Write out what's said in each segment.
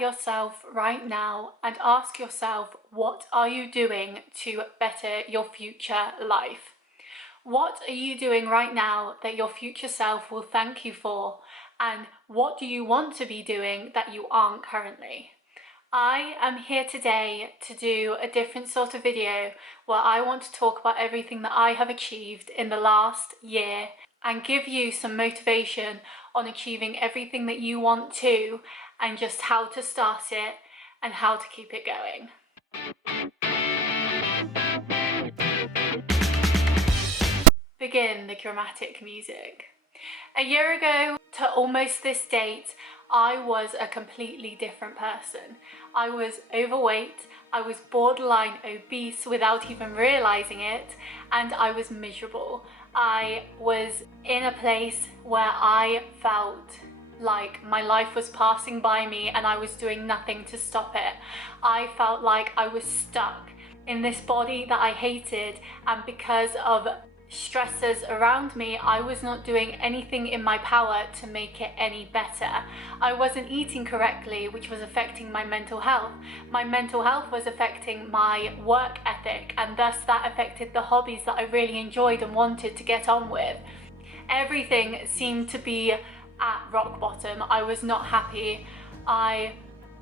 yourself right now and ask yourself, what are you doing to better your future life? What are you doing right now that your future self will thank you for? And what do you want to be doing that you aren't currently? I am here today to do a different sort of video where I want to talk about everything that I have achieved in the last year and give you some motivation on achieving everything that you want to, and just how to start it and how to keep it going. Begin the dramatic music. A year ago to almost this date, I was a completely different person. I was overweight, I was borderline obese without even realizing it, and I was miserable. I was in a place where I felt like my life was passing by me and I was doing nothing to stop it. I felt like I was stuck in this body that I hated, and because of stressors around me, I was not doing anything in my power to make it any better. I wasn't eating correctly, which was affecting my mental health. My mental health was affecting my work ethic, and thus that affected the hobbies that I really enjoyed and wanted to get on with. Everything seemed to be at rock bottom. I was not happy. I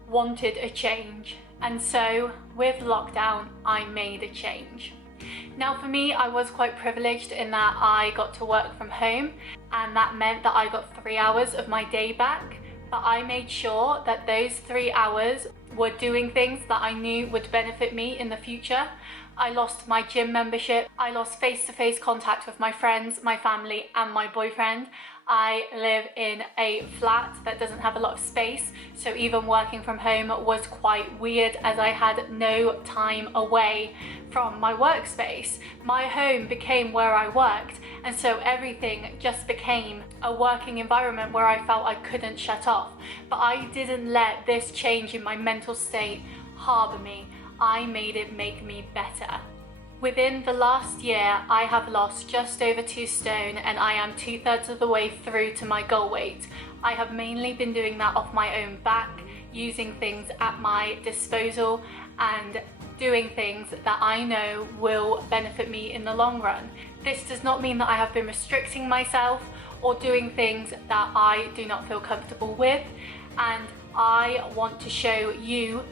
wanted a change. And so with lockdown, I made a change. Now for me, I was quite privileged in that I got to work from home, and that meant that I got 3 hours of my day back, but I made sure that those 3 hours were doing things that I knew would benefit me in the future. I lost my gym membership, I lost face-to-face contact with my friends, my family and my boyfriend. I live in a flat that doesn't have a lot of space, so even working from home was quite weird as I had no time away from my workspace. My home became where I worked, and so everything just became a working environment where I felt I couldn't shut off. But I didn't let this change in my mental state harbour me. I made it make me better. Within the last year, I have lost just over 2 stone, and I am 2/3 of the way through to my goal weight. I have mainly been doing that off my own back, using things at my disposal and doing things that I know will benefit me in the long run. This does not mean that I have been restricting myself or doing things that I do not feel comfortable with, and I want to show you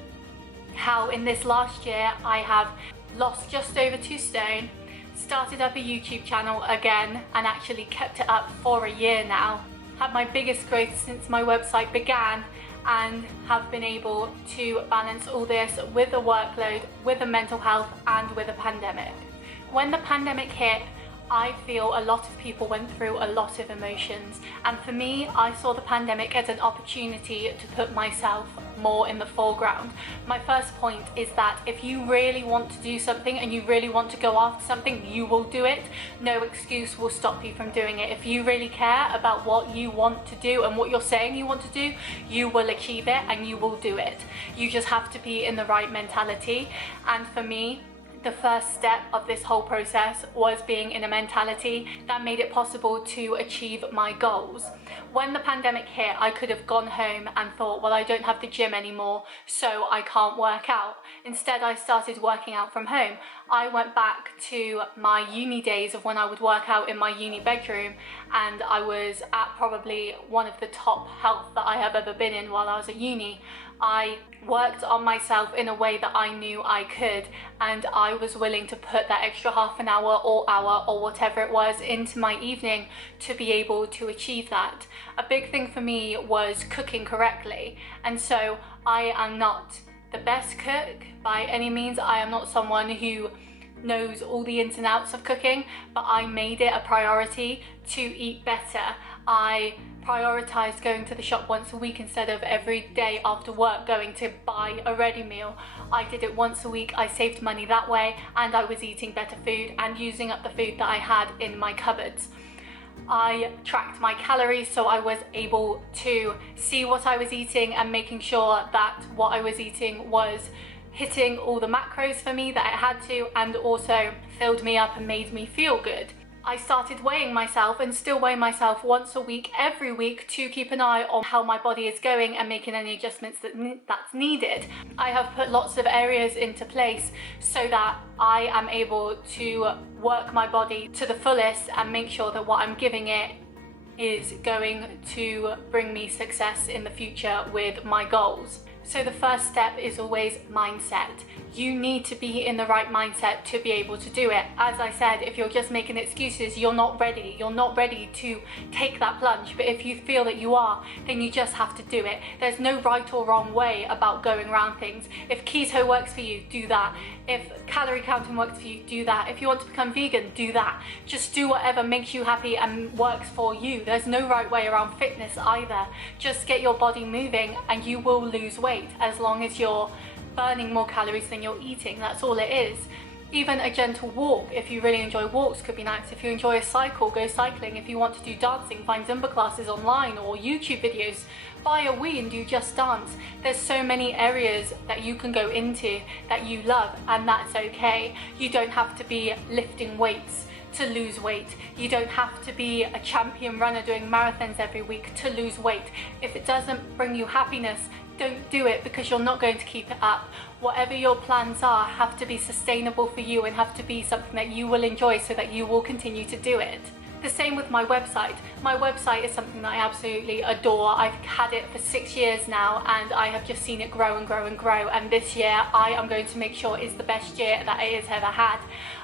how in this last year I have lost just over 2 stone, started up a YouTube channel again and actually kept it up for a year now, had my biggest growth since my website began, and have been able to balance all this with a workload, with a mental health and with a pandemic. When the pandemic hit, I feel a lot of people went through a lot of emotions, and for me, I saw the pandemic as an opportunity to put myself more in the foreground. My first point is that if you really want to do something and you really want to go after something, you will do it. No excuse will stop you from doing it. If you really care about what you want to do and what you're saying you want to do, you will achieve it and you will do it. You just have to be in the right mentality, and for me, the first step of this whole process was being in a mentality that made it possible to achieve my goals. When the pandemic hit, I could have gone home and thought, well, I don't have the gym anymore, so I can't work out. Instead, I started working out from home. I went back to my uni days of when I would work out in my uni bedroom, and I was at probably one of the top health that I have ever been in while I was at uni. I worked on myself in a way that I knew I could, and I was willing to put that extra half an hour or whatever it was into my evening to be able to achieve that. A big thing for me was cooking correctly, and so I am not the best cook by any means. I am not someone who knows all the ins and outs of cooking, but I made it a priority to eat better. I prioritized going to the shop once a week instead of every day after work going to buy a ready meal. I did it once a week. I saved money that way, and I was eating better food and using up the food that I had in my cupboards. I tracked my calories, so I was able to see what I was eating and making sure that what I was eating was hitting all the macros for me that it had to, and also filled me up and made me feel good. I started weighing myself and still weigh myself once a week, every week, to keep an eye on how my body is going and making any adjustments that's needed. I have put lots of areas into place so that I am able to work my body to the fullest and make sure that what I'm giving it is going to bring me success in the future with my goals. So the first step is always mindset. You need to be in the right mindset to be able to do it. As I said, if you're just making excuses, you're not ready. You're not ready to take that plunge. But if you feel that you are, then you just have to do it. There's no right or wrong way about going around things. If keto works for you, do that. If calorie counting works for you, do that. If you want to become vegan, do that. Just do whatever makes you happy and works for you. There's no right way around fitness either. Just get your body moving and you will lose weight as long as you're burning more calories than you're eating. That's all it is. Even a gentle walk, if you really enjoy walks, could be nice. If you enjoy a cycle, go cycling. If you want to do dancing, find Zumba classes online or YouTube videos. Buy a Wii and do Just Dance. There's so many areas that you can go into that you love, and that's okay. You don't have to be lifting weights to lose weight. You don't have to be a champion runner doing marathons every week to lose weight. If it doesn't bring you happiness, don't do it, because you're not going to keep it up. Whatever your plans are have to be sustainable for you and have to be something that you will enjoy so that you will continue to do it. The same with my website. My website is something that I absolutely adore. I've had it for 6 years now and I have just seen it grow and grow and grow, and this year I am going to make sure it's the best year that it has ever had.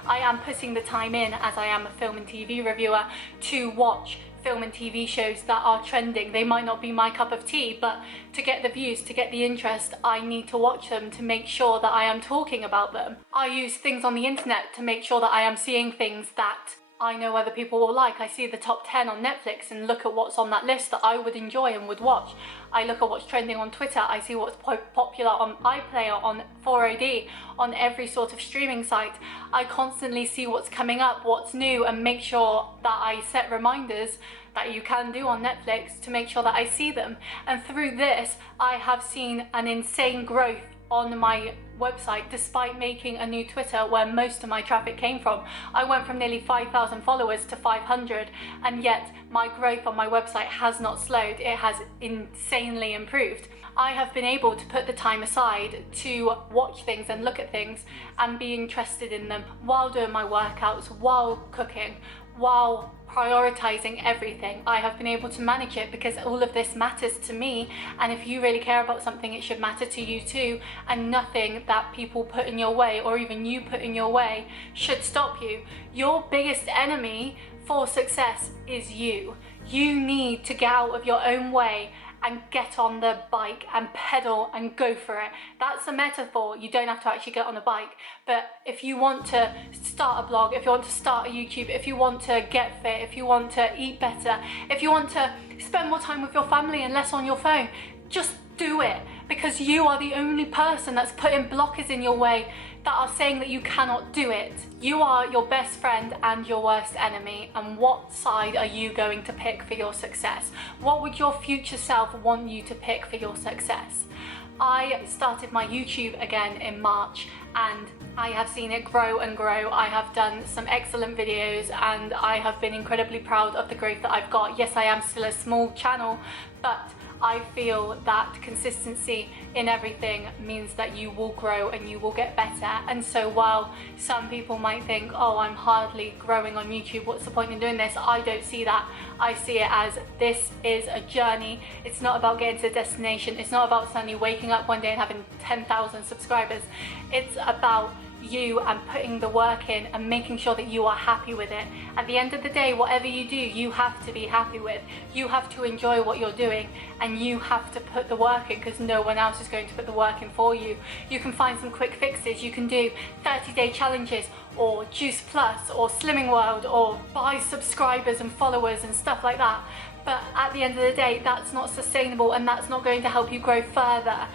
I am putting the time in, as I am a film and TV reviewer, to watch film and TV shows that are trending. They might not be my cup of tea, but to get the views, to get the interest, I need to watch them to make sure that I am talking about them. I use things on the internet to make sure that I am seeing things that I know other people will like. I see the top 10 on Netflix and look at what's on that list that I would enjoy and would watch. I look at what's trending on Twitter. I see what's popular on iPlayer, on 4OD, on every sort of streaming site. I constantly see what's coming up, what's new, and make sure that I set reminders that you can do on Netflix to make sure that I see them. And through this, I have seen an insane growth on my website, despite making a new Twitter where most of my traffic came from. I went from nearly 5,000 followers to 500, and yet my growth on my website has not slowed. It has insanely improved. I have been able to put the time aside to watch things and look at things and be interested in them while doing my workouts, while cooking, while prioritizing everything. I have been able to manage it because all of this matters to me, and if you really care about something, it should matter to you too, and nothing that people put in your way or even you put in your way should stop you. Your biggest enemy for success is you. You need to get out of your own way and get on the bike and pedal and go for it. That's a metaphor. You don't have to actually get on a bike. But if you want to start a blog, if you want to start a YouTube, if you want to get fit, if you want to eat better, if you want to spend more time with your family and less on your phone, just do it, because you are the only person that's putting blockers in your way that are saying that you cannot do it. You are your best friend and your worst enemy, and what side are you going to pick for your success? What would your future self want you to pick for your success? I started my YouTube again in March and I have seen it grow and grow. I have done some excellent videos and I have been incredibly proud of the growth that I've got. Yes, I am still a small channel, but I feel that consistency in everything means that you will grow and you will get better. And so while some people might think, oh, I'm hardly growing on YouTube, what's the point in doing this? I don't see that. I see it as this is a journey. It's not about getting to the destination. It's not about suddenly waking up one day and having 10,000 subscribers. It's about you and putting the work in and making sure that you are happy with it. At the end of the day, whatever you do, you have to be happy with. You have to enjoy what you're doing and you have to put the work in, because no one else is going to put the work in for you. You can find some quick fixes. You can do 30-day challenges or Juice Plus or Slimming World or buy subscribers and followers and stuff like that. But at the end of the day, that's not sustainable and that's not going to help you grow further.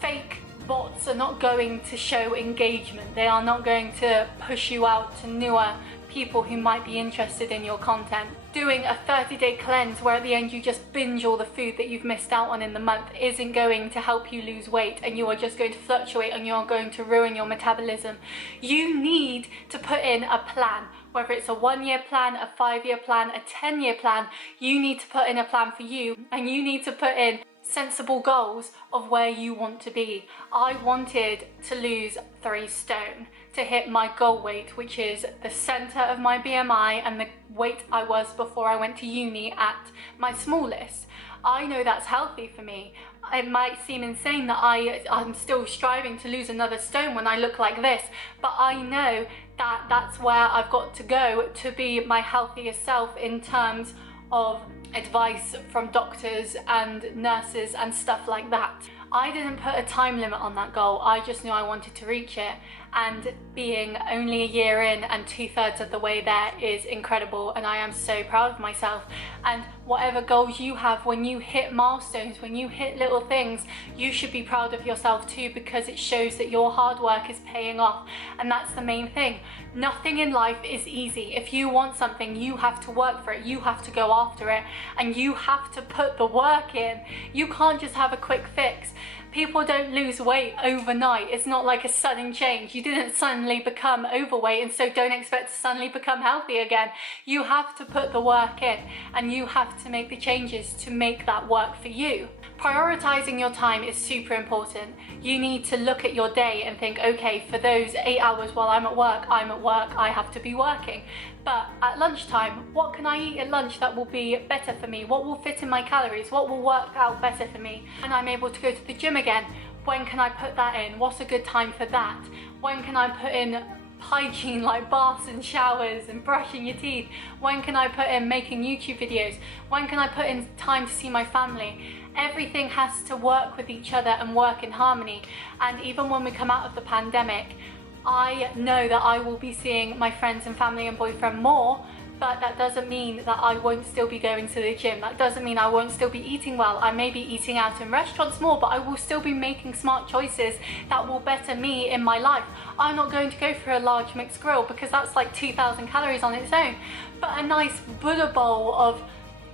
Fake bots are not going to show engagement. They are not going to push you out to newer people who might be interested in your content. Doing a 30-day cleanse where at the end you just binge all the food that you've missed out on in the month isn't going to help you lose weight, and you are just going to fluctuate and you're going to ruin your metabolism. You need to put in a plan. Whether it's a 1-year plan, a 5-year plan, a 10-year plan, you need to put in a plan for you, and you need to put in sensible goals of where you want to be. I wanted to lose 3 stone to hit my goal weight, which is the center of my BMI and the weight I was before I went to uni at my smallest. I know that's healthy for me. It might seem insane that I'm still striving to lose another stone when I look like this, but I know that that's where I've got to go to be my healthiest self in terms of advice from doctors and nurses and stuff like that. I didn't put a time limit on that goal, I just knew I wanted to reach it, and being only a year in and 2/3 of the way there is incredible, and I am so proud of myself. And whatever goals you have, when you hit milestones, when you hit little things, you should be proud of yourself too, because it shows that your hard work is paying off, and that's the main thing. Nothing in life is easy. If you want something, you have to work for it, you have to go after it, and you have to put the work in. You can't just have a quick fix. People don't lose weight overnight. It's not like a sudden change. You didn't suddenly become overweight, and so don't expect to suddenly become healthy again. You have to put the work in, and you have to make the changes to make that work for you. Prioritizing your time is super important. You need to look at your day and think, okay, for those 8 hours while I'm at work, I have to be working. But at lunchtime, what can I eat at lunch that will be better for me? What will fit in my calories? What will work out better for me? And I'm able to go to the gym again. When can I put that in? What's a good time for that? When can I put in hygiene like baths and showers and brushing your teeth? When can I put in making YouTube videos? When can I put in time to see my family? Everything has to work with each other and work in harmony. And even when we come out of the pandemic, I know that I will be seeing my friends and family and boyfriend more, but that doesn't mean that I won't still be going to the gym. That doesn't mean I won't still be eating well. I may be eating out in restaurants more, but I will still be making smart choices that will better me in my life. I'm not going to go for a large mixed grill because that's like 2,000 calories on its own, but a nice Buddha bowl of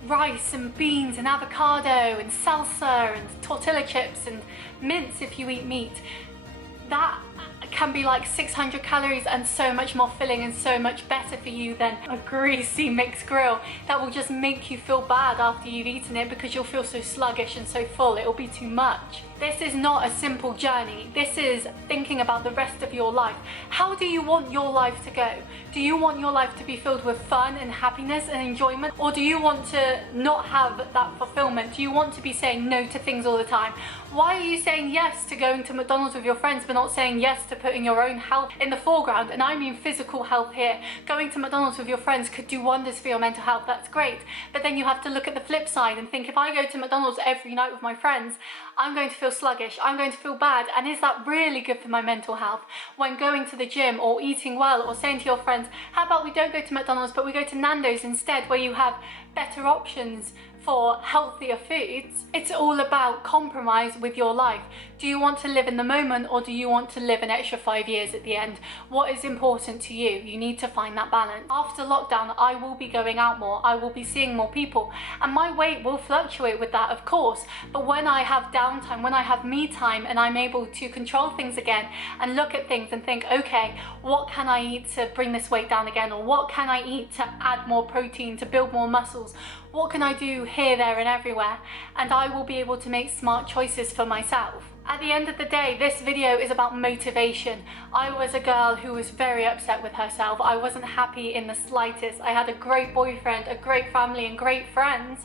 rice and beans and avocado and salsa and tortilla chips and mince if you eat meat. That can be like 600 calories and so much more filling and so much better for you than a greasy mixed grill that will just make you feel bad after you've eaten it because you'll feel so sluggish and so full. It'll be too much. This is not a simple journey. This is thinking about the rest of your life. How do you want your life to go? Do you want your life to be filled with fun and happiness and enjoyment? Or do you want to not have that fulfillment? Do you want to be saying no to things all the time? Why are you saying yes to going to McDonald's with your friends but not saying yes to putting your own health in the foreground? And I mean physical health here. Going to McDonald's with your friends could do wonders for your mental health, that's great. But then you have to look at the flip side and think, if I go to McDonald's every night with my friends, I'm going to feel sluggish, I'm going to feel bad, and is that really good for my mental health? When going to the gym or eating well or saying to your friends, how about we don't go to McDonald's but we go to Nando's instead, where you have better options for healthier foods? It's all about compromise with your life. Do you want to live in the moment, or do you want to live an extra 5 years at the end? What is important to you? You need to find that balance. After lockdown, I will be going out more, I will be seeing more people, and my weight will fluctuate with that, of course. But when I have downtime, when I have me time, and I'm able to control things again and look at things and think, okay, what can I eat to bring this weight down again? Or what can I eat to add more protein, to build more muscles? What can I do here, there, and everywhere? And I will be able to make smart choices for myself. At the end of the day, this video is about motivation. I was a girl who was very upset with herself. I wasn't happy in the slightest. I had a great boyfriend, a great family, and great friends,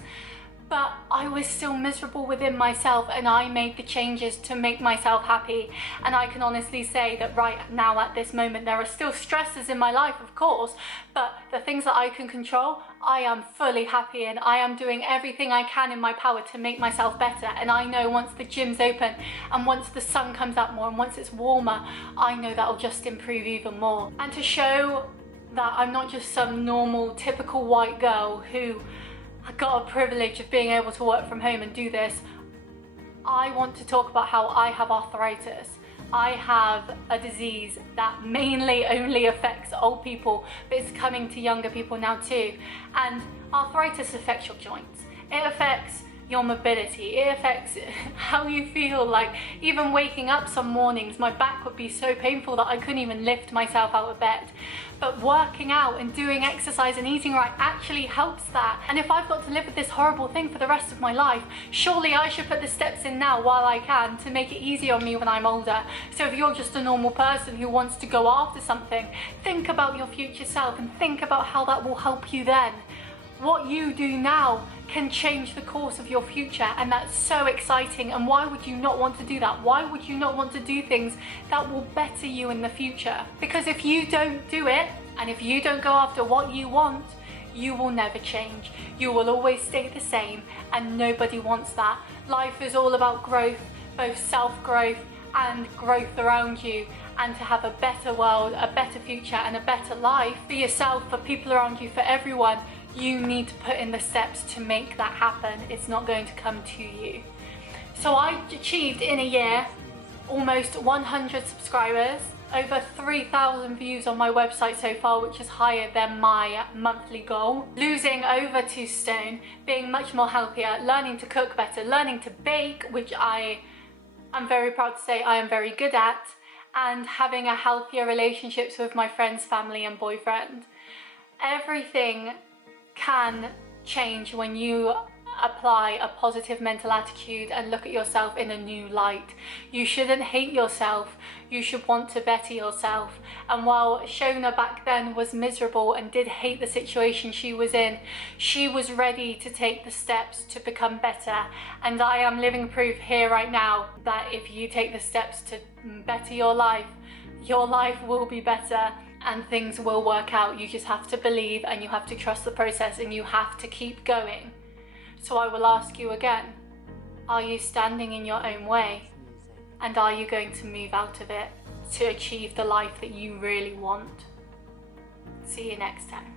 but I was still miserable within myself, and I made the changes to make myself happy. And I can honestly say that right now at this moment there are still stresses in my life, of course, but the things that I can control, I am fully happy in. I am doing everything I can in my power to make myself better, and I know once the gym's open and once the sun comes out more and once it's warmer, I know that'll just improve even more. And to show that I'm not just some normal typical white girl who I got a privilege of being able to work from home and do this, I want to talk about how I have arthritis. I have a disease that mainly only affects old people, but it's coming to younger people now too. And arthritis affects your joints. It affects your mobility, it affects how you feel. Like, even waking up some mornings, my back would be so painful that I couldn't even lift myself out of bed. But working out and doing exercise and eating right actually helps that. And if I've got to live with this horrible thing for the rest of my life, surely I should put the steps in now while I can to make it easy on me when I'm older. So if you're just a normal person who wants to go after something, think about your future self and think about how that will help you then. What you do now can change the course of your future, and that's so exciting. And why would you not want to do that? Why would you not want to do things that will better you in the future? Because if you don't do it, and if you don't go after what you want, you will never change. You will always stay the same, and nobody wants that. Life is all about growth, both self-growth and growth around you, and to have a better world, a better future, and a better life for yourself, for people around you, for everyone. You need to put in the steps to make that happen. It's not going to come to you. So I achieved in a year almost 100 subscribers, over 3,000 views on my website so far, which is higher than my monthly goal. Losing over 2 stone, being much more healthier, learning to cook better, learning to bake, which I'm very proud to say I am very good at, and having a healthier relationships with my friends, family and boyfriend. Everything can change when you apply a positive mental attitude and look at yourself in a new light. You shouldn't hate yourself, you should want to better yourself. And while Shona back then was miserable and did hate the situation she was in, she was ready to take the steps to become better. And I am living proof here right now that if you take the steps to better your life will be better. And things will work out. You just have to believe, and you have to trust the process, and you have to keep going. So I will ask you again, are you standing in your own way? And are you going to move out of it to achieve the life that you really want? See you next time.